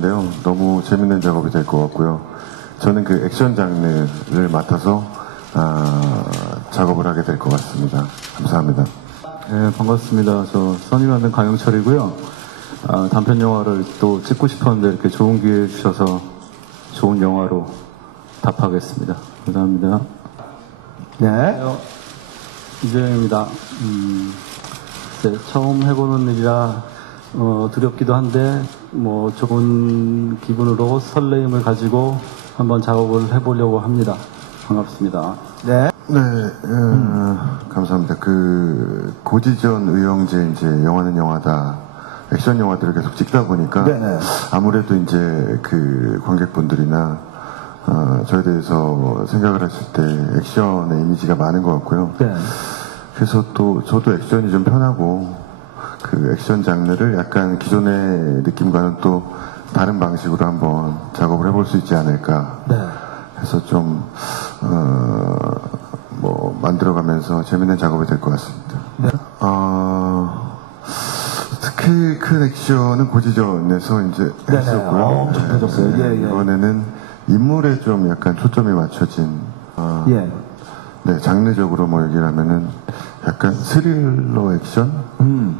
재밌고 재밌는 작업이 될 것 같고요. 저는 그 액션 장르를 맡아서 아, 작업을 하게 될 것 같습니다. 감사합니다. 네, 반갑습니다. 저 써니 만든 강영철이고요. 아, 단편 영화를 또 찍고 싶었는데 이렇게 좋은 기회 주셔서 좋은 영화로 답하겠습니다. 감사합니다. 네. 이재영입니다. 음, 네, 처음 해보는 일이라 어, 두렵기도 한데 뭐 좋은 기분으로 설레임을 가지고 한번 작업을 해보려고 합니다. 반갑습니다. 네. 네, 어, 감사합니다. 그 고지전 의형제 이제 영화는 영화다 액션 영화들을 계속 찍다 보니까 네네. 아무래도 이제 그 관객분들이나 어, 저에 대해서 생각을 하실 때 액션의 이미지가 많은 것 같고요. 네. 그래서 또 저도 액션이 좀 편하고 그 액션 장르를 약간 기존의 느낌과는 또 다른 방식으로 한번 작업을 해볼 수 있지 않을까. 네. 해서 좀, 어, 뭐, 만들어가면서 재밌는 작업이 될 것 같습니다. 네. 어, 스케일 큰 액션은 고지전에서 이제 네네. 했었고요. 어, 엄청 터졌어요. 예, 예. 이번에는 인물에 좀 약간 초점이 맞춰진, 어, 예. 네, 장르적으로 뭐 얘기를 하면은 약간 스릴러 액션? 음.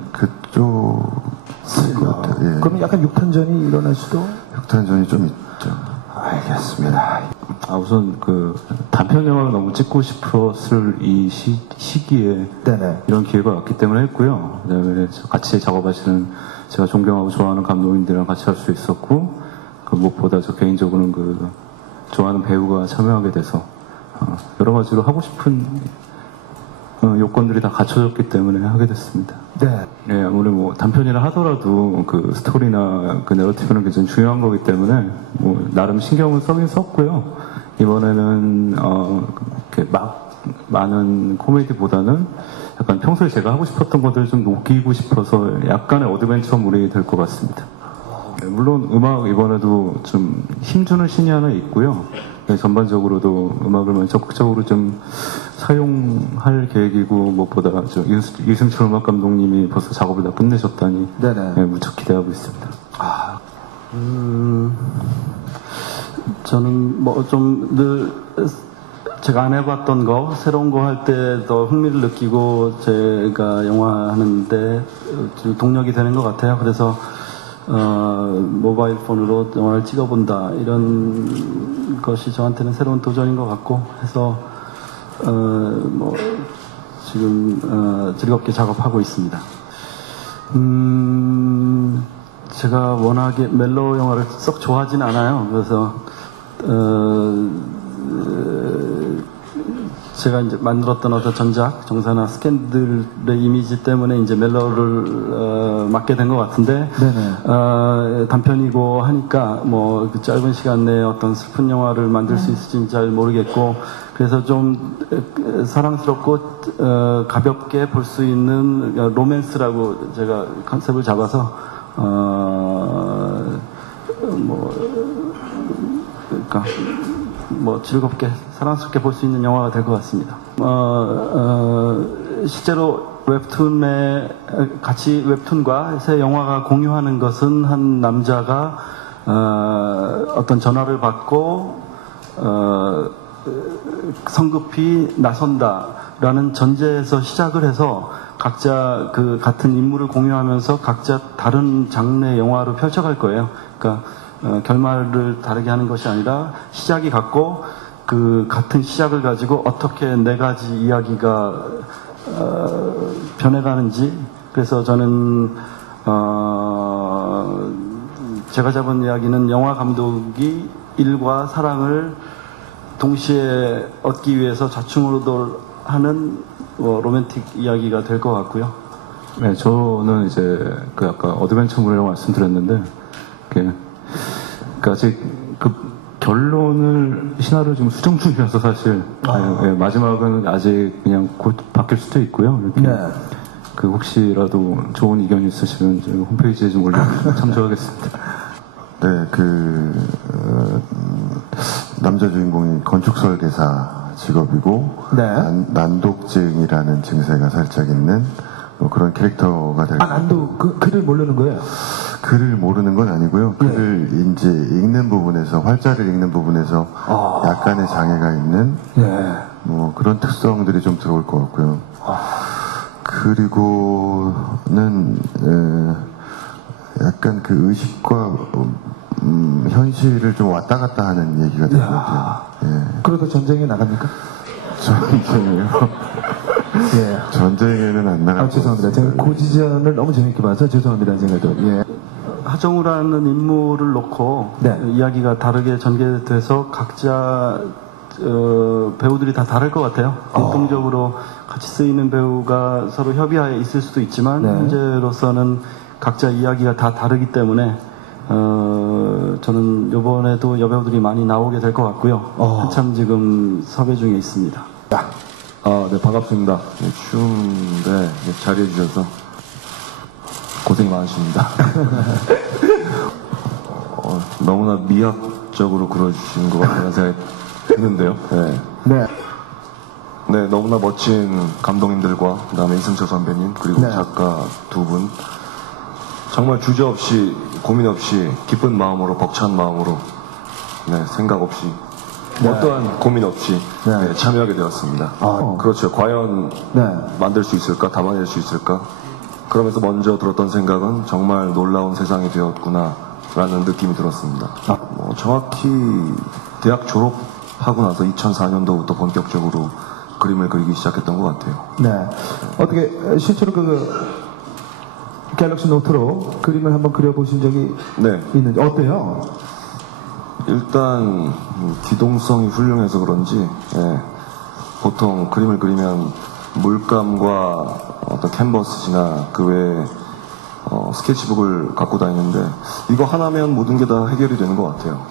것 같아요. 예. 그러면 약간 육탄전이 일어날 수도? 혁탄전이 좀 있죠. 알겠습니다. 아, 우선 그 단편 영화를 너무 찍고 싶었을 이 시, 시기에 네네. 이런 기회가 왔기 때문에 했고요. 그다음에 저 같이 작업하시는 제가 존경하고 좋아하는 감독님들이랑 같이 할 수 있었고 그 무엇보다 저 개인적으로는 그 좋아하는 배우가 참여하게 돼서 어, 여러 가지로 하고 싶은 어, 요건들이 다 갖춰졌기 때문에 하게 됐습니다. 네. 네, 아무리 뭐 단편이라 하더라도 그 스토리나 그 내러티브는 굉장히 중요한 거기 때문에 뭐 나름 신경을 써긴 썼고요. 이번에는 어 이렇게 막 많은 코미디보다는 약간 평소에 제가 하고 싶었던 것들을 좀 녹이고 싶어서 약간의 어드벤처물이 될 것 같습니다. 네, 물론 음악 이번에도 좀 힘주는 신이 하나 있고요. 네, 전반적으로도 음악을 적극적으로 좀 사용할 계획이고 무엇보다 저 이승철 음악 감독님이 벌써 작업을 다 끝내셨다니 네네. 네, 무척 기대하고 있습니다. 음, 저는 뭐 좀 늘 제가 안 해봤던 거 새로운 거 할 때 더 흥미를 느끼고 제가 영화 하는데 좀 동력이 되는 것 같아요. 그래서 어, 모바일 폰으로 영화를 찍어본다 이런 것이 저한테는 새로운 도전인 것 같고 해서 어, 뭐 지금 어, 즐겁게 작업하고 있습니다. 음, 제가 워낙에 멜로 영화를 썩 좋아하진 않아요. 그래서 어, 제가 이제 만들었던 어떤 전작, 정사나 스캔들의 이미지 때문에 이제 멜로를 어, 맡게 된 것 같은데. 어, 단편이고 하니까 뭐 그 짧은 시간 내에 어떤 슬픈 영화를 만들 수 있을지는 잘 모르겠고 그래서 좀 에, 사랑스럽고 어, 가볍게 볼 수 있는 어, 로맨스라고 제가 컨셉을 잡아서 어, 뭐 그러니까 뭐 즐겁게 사랑스럽게 볼 수 있는 영화가 될 것 같습니다. 어, 어, 실제로 웹툰에 같이 웹툰과 새 영화가 공유하는 것은 한 남자가 어, 어떤 전화를 받고 어, 성급히 나선다라는 전제에서 시작을 해서 각자 그 같은 인물을 공유하면서 각자 다른 장르의 영화로 펼쳐갈 거예요. 그러니까 어, 결말을 다르게 하는 것이 아니라 시작이 같고 그 같은 시작을 가지고 어떻게 네 가지 이야기가 어, 변해가는지 그래서 저는 어, 제가 잡은 이야기는 영화 감독이 일과 사랑을 동시에 얻기 위해서 좌충우돌 하는 뭐 로맨틱 이야기가 될 것 같고요. 네, 저는 이제 그 아까 어드벤처물이라고 말씀드렸는데, 이렇게 그 아직 그 결론을 시나리오 지금 수정 중이라서 사실 예, 마지막은 아직 그냥 곧 바뀔 수도 있고요. 이렇게 네. 그 혹시라도 좋은 의견 있으시면 저희 홈페이지에 좀 올려 참조하겠습니다. 네, 그 어, 음, 남자 주인공이 건축 설계사 직업이고 네. 난, 난독증이라는 증세가 살짝 있는 뭐 그런 캐릭터가 될 아, 난도 그, 글을 모르는 거예요. 글을 모르는 건 아니고요. 글을 이제 읽는 부분에서 활자를 읽는 부분에서 약간의 장애가 있는 예. 뭐 그런 특성들이 좀 들어올 것 같고요. 그리고는 에, 약간 그 의식과 음, 현실을 좀 왔다 갔다 하는 얘기가 되는 것 같아요. 예. 그러다 전쟁에 나갑니까? 전쟁이요. 예. 전쟁에는 안 나갈 아, 죄송합니다. 제가 고지전을 너무 재밌게 봐서 죄송합니다. 제가 또, 예. 하정우라는 인물을 놓고 네. 이야기가 다르게 전개돼서 각자 어, 배우들이 다 다를 것 같아요. 공통적으로 같이 쓰이는 배우가 서로 협의하에 있을 수도 있지만 네. 현재로서는 각자 이야기가 다 다르기 때문에 어, 저는 이번에도 여배우들이 많이 나오게 될 것 같고요. 어. 한참 지금 섭외 중에 있습니다. 아, 네, 반갑습니다. 네, 추운데 네, 자리해 주셔서 고생 많으십니다. 어, 너무나 미학적으로 그려주신 것 같다는 생각이 드는데요. 네. 네. 네, 너무나 멋진 감독님들과 그다음에 이승철 선배님 그리고 네. 작가 두 분 정말 주저 없이 고민 없이 기쁜 마음으로 벅찬 마음으로 네, 생각 없이 어떠한 고민 없이 네. 네, 참여하게 되었습니다. 아. 그렇죠. 과연 네. 만들 수 있을까, 담아낼 수 있을까? 그러면서 먼저 들었던 생각은 정말 놀라운 세상이 되었구나라는 느낌이 들었습니다. 뭐 정확히 대학 졸업하고 나서 2004년도부터 본격적으로 그림을 그리기 시작했던 것 같아요. 네. 어떻게, 실제로 그, 갤럭시 노트로 그림을 한번 그려보신 적이 네, 있는지, 어때요? 일단 음, 기동성이 훌륭해서 그런지 예, 보통 그림을 그리면 물감과 어떤 캔버스지나 그 외에 어, 스케치북을 갖고 다니는데 이거 하나면 모든 게 다 해결이 되는 것 같아요.